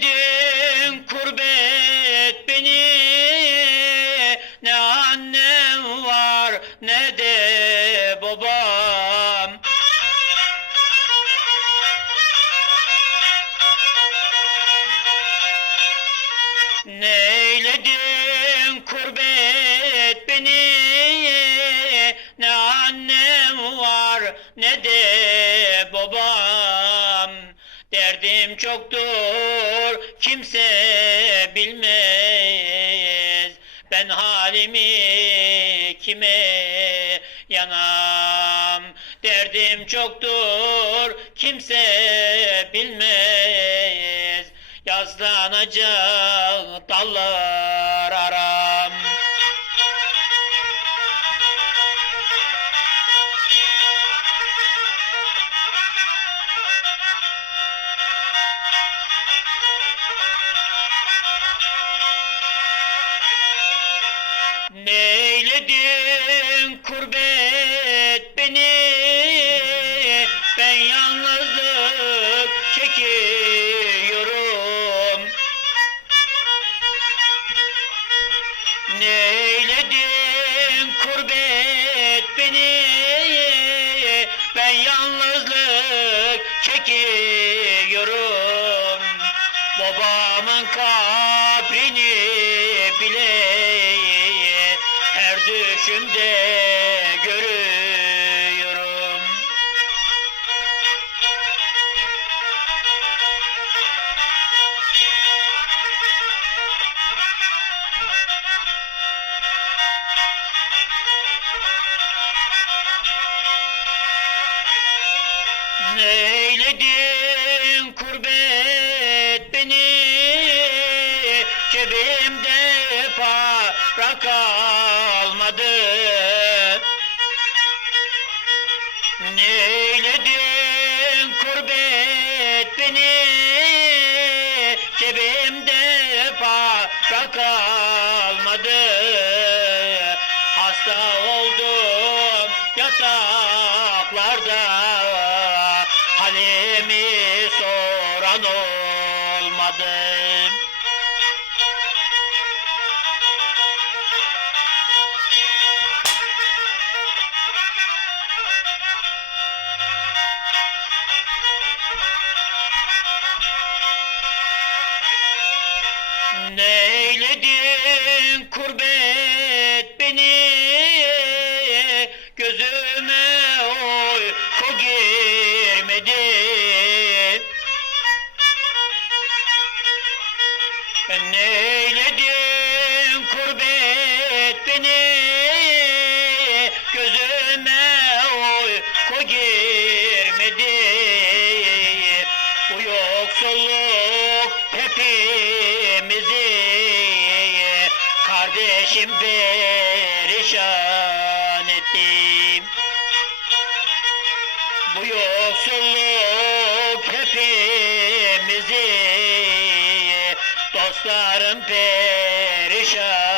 Yeah. Derdim çoktur kimse bilmez. Ben halimi kime yanam? Derdim çoktur kimse bilmez. Yazlanacak Neyledin kurbet beni? Ben yalnızlık çekiyorum. Neyledin kurbet beni? Ben yalnızlık çekiyorum. Babamın kabrini düşümde oldum yataklarda Halimi soran olmadı. Neyledin kurbet Gözüme uyku girmedi. Neyledin kurbet beni? Gözüme uyku girmedi. Bu yoksulluk hepimizi. Kardeşim perişan Bu yoksulluk hepimizi Dostlarım perişan.